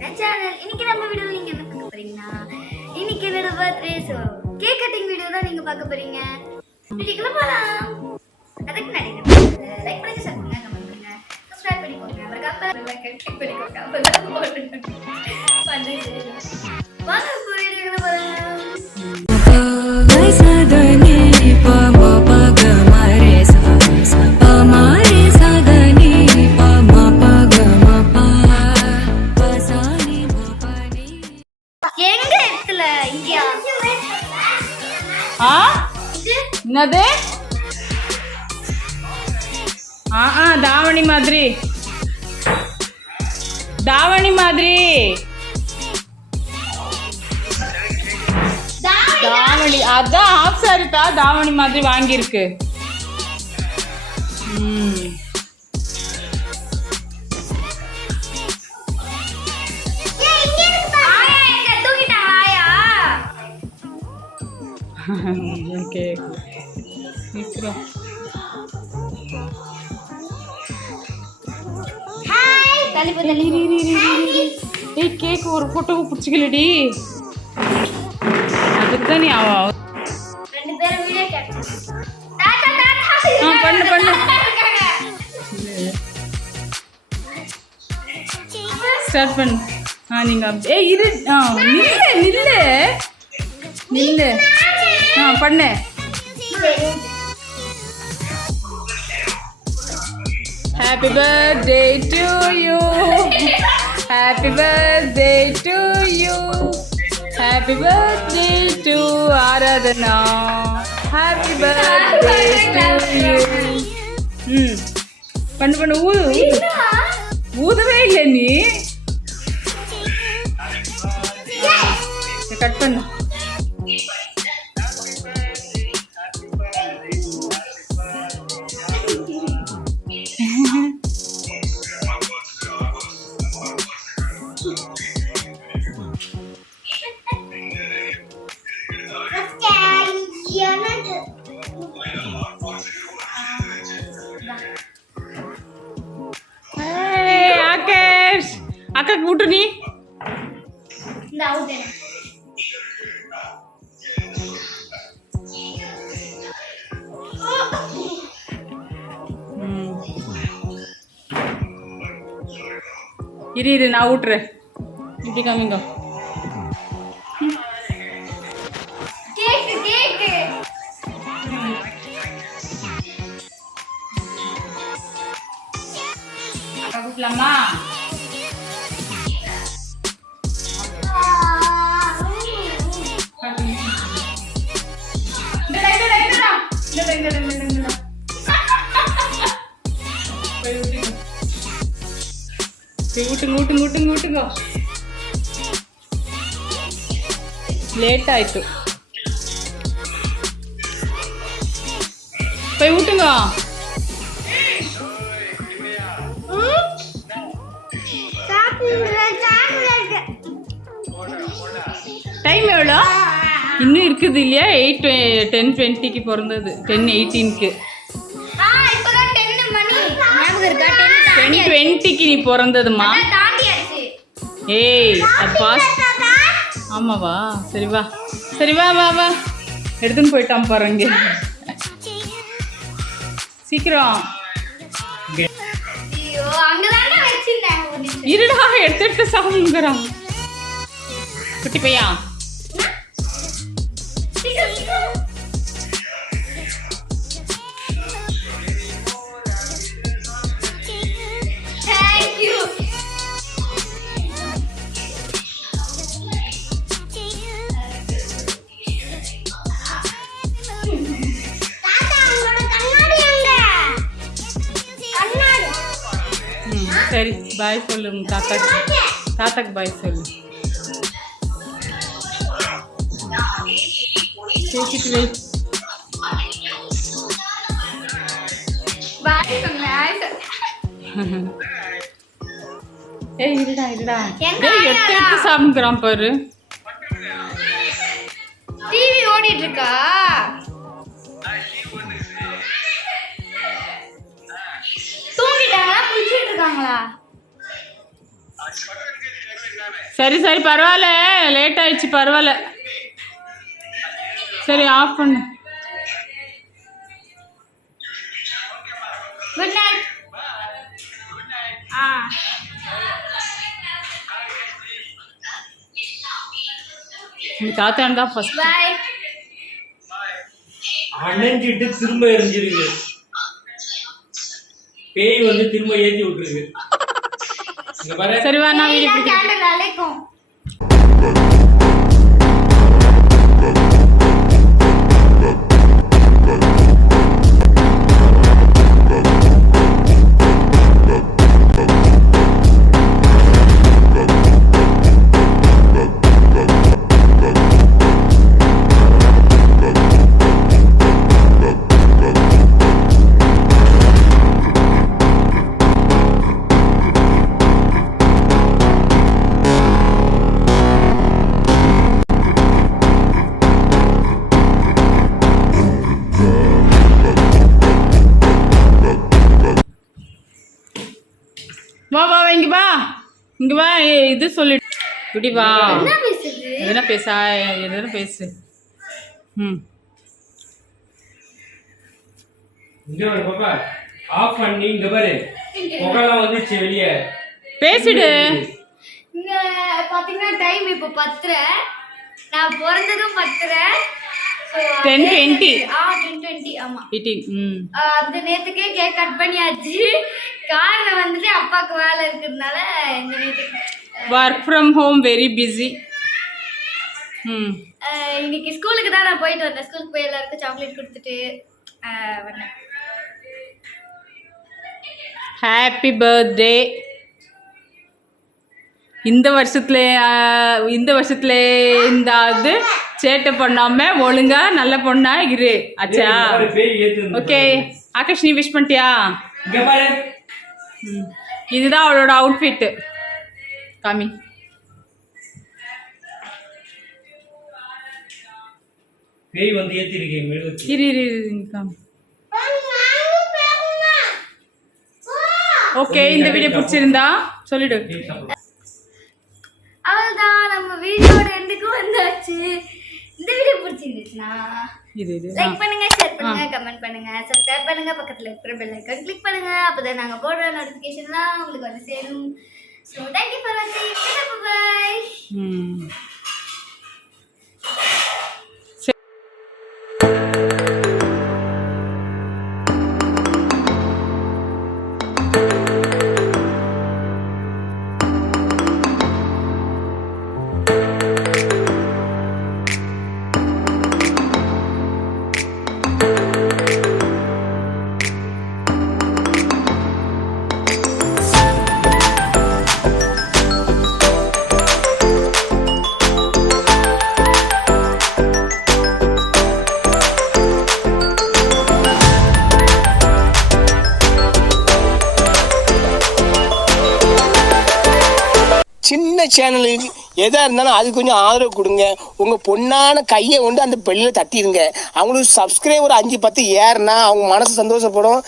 My channel. இன்னைக்கு நம்ம வீடியோல நீங்க என்ன பார்க்க போறீங்கன்னா, இன்னைக்கு என்னோட birthday, so cake cutting video தான் நீங்க பார்க்க போறீங்க. வீடியோக்குள்ள போலாம். அதுக்கு முன்னாடி லைக் பண்ணுங்க, ஷேர் பண்ணுங்க, கமெண்ட் பண்ணுங்க, சப்ஸ்கிரைப் பண்ணிக்கோங்க. மறக்காம பெல் ஐகான் கிளிக் பண்ணிக்கோங்க. அப்பதான் போடுறேன். வாங்க வீடியோக்குள்ள போலாம். என்னது? தாவணி மாதிரி, தாவணி மாதிரி, தாவணி. அதான் ஆஃப் சாரி தான் தாவணி மாதிரி வாங்கியிருக்கு. ஓகே, சீக்கிரம். ஏய், கேக் ஒரு போட்டோவை பிடிச்சிக்கலடி. அதுக்கு தான் நீ பண்ணு பண்ணு ஸ்டார்ட் பண்ணு. நீங்க இரு, நில்லு நில்லு நில்லு. பண்ணு. Happy birthday to you. Happy birthday to you. Happy birthday to Aradhana. Happy birthday to you. பண்ணு பண்ணு. ஊதவே இல்லை நீ. கட் பண்ணு. அக்கா கூட்டு நீ. இரு இரு, நான் ஊட்டுறேன். இப்படி காமிங்க. அக்கா கூட்டலாமா? ಊಟಂಗ ಲೇಟ್ ಆಯ್ತು. போய் ஊட்டுங்க. டைம் எவ்வளோ இன்னும் இருக்குது இல்லையா? 10:20 பிறந்தது. 10:18 10:20 நீ பிறந்ததுமா. ஏய், அது பாஸ். ஆமாவா? சரி வா, சரி வா வா வா. எடுத்துன்னு போயிட்டான் பாருங்க. சீக்கிரம் இருடா, எடுத்துட்டு சாப்பிடுங்கிறான் குட்டி பையா. சரி, பாய் சொல்லு தாத்தாக்கு. தாத்தாக்கு பாய் சொல்லு. பேசிட்டு வை. ஏய் இருடா இருடா. எடுத்து சாப்பிடுறான் பாரு. டிவி ஓடிட்டு இருக்கா? தூங்கிட்டாங்களா? குளிச்சிட்டு இருக்காங்களா? சரி சரி பரவாயில்ல, லேட் ஆயிடுச்சு, பரவாயில்ல. சரி ஆஃப் பண்ணு. Good night. நீ தாத்தான் தான் ஃபர்ஸ்ட். பை. அணைஞ்சிட்டு திரும்ப எரிஞ்சிருக்கு. பேய் வந்து திரும்ப ஏத்தி விட்டுருக்கு. இங்க பாரு. சரி வா, நான் வீடியோ பிடிக்கிறேன். கேண்டல் அலைக்கும். வா வா வா, இங்க வா, இங்க வா. இது சொல்லி இப்படி வா. என்ன பேசுது? எதுனா பேசா, எதுனா பேசு. ம் இங்க பாரு பாப்பா. ஆஃப் பண்ணி இங்க பாரு. புகைலாம் வந்துச்சு வெளியே. பேசிடு. இங்க பாத்தீங்கன்னா டைம் இப்போ 10:30. நான் பிறந்ததும் 10:30. 10:20. 10:20 ஆமா. மீட்டிங். அந்த நேரத்துக்கே கேக் கட் பண்ணியாச்சு. காரணம் வந்துட்டு அப்பாவுக்கு வேலை இருக்கிறதுனால இந்த நேரத்துக்கு work from home, very busy. இன்னைக்கு ஸ்கூலுக்கு தான் நான் போயிட்டு வந்தேன். ஸ்கூலுக்கு போய் எல்லாருக்கும் சாக்லேட் கொடுத்துட்டு வந்தேன். Happy birthday. இந்த வருஷத்துல இந்த அது சேட்டை பண்ணாம ஒழுங்கா நல்ல பொண்ணா இரு. ஆச்சா? பேய் ஏத்தி. ஓகே ஆகாஷ், நீ விஷ் பண்ணிட்டியா? இங்க பாரு. இதுதான் அவளோட அவுட்ஃபிட். காமி. பேய் வந்து ஏத்தி இருக்கேன் மெழுகுவர்த்தி. இரு இரு இரு, இங்க காமி. ஓகே, இந்த வீடியோ பிடிச்சிருந்தா சொல்லிடு. அவ்வளவுதான், நம்ம வீடியோட எண்டுக்கு வந்தாச்சு. இந்த வீடியோ பிடிச்சிருந்துச்சுன்னா இது லைக் பண்ணுங்க, ஷேர் பண்ணுங்க, கமெண்ட் பண்ணுங்க, சப்ஸ்கிரைப் பண்ணுங்க, பக்கத்துல இருக்கிற பெல் ஐகான் கிளிக் பண்ணுங்க. அப்பதான் நாங்க போடுற நோட்டிபிகேஷன்லாம் உங்களுக்கு வந்து சேரும். So thank you for watching. Bye. சின்ன சேனலுக்கு எதாக இருந்தாலும் அது கொஞ்சம் ஆதரவு கொடுங்க. உங்கள் பொண்ணான கையை கொண்டு அந்த பெல்லில் தட்டிடுங்க. அவங்களுக்கு சப்ஸ்கிரைபர் 5-10 ஏறுனா அவங்க மனசு சந்தோஷப்படும்.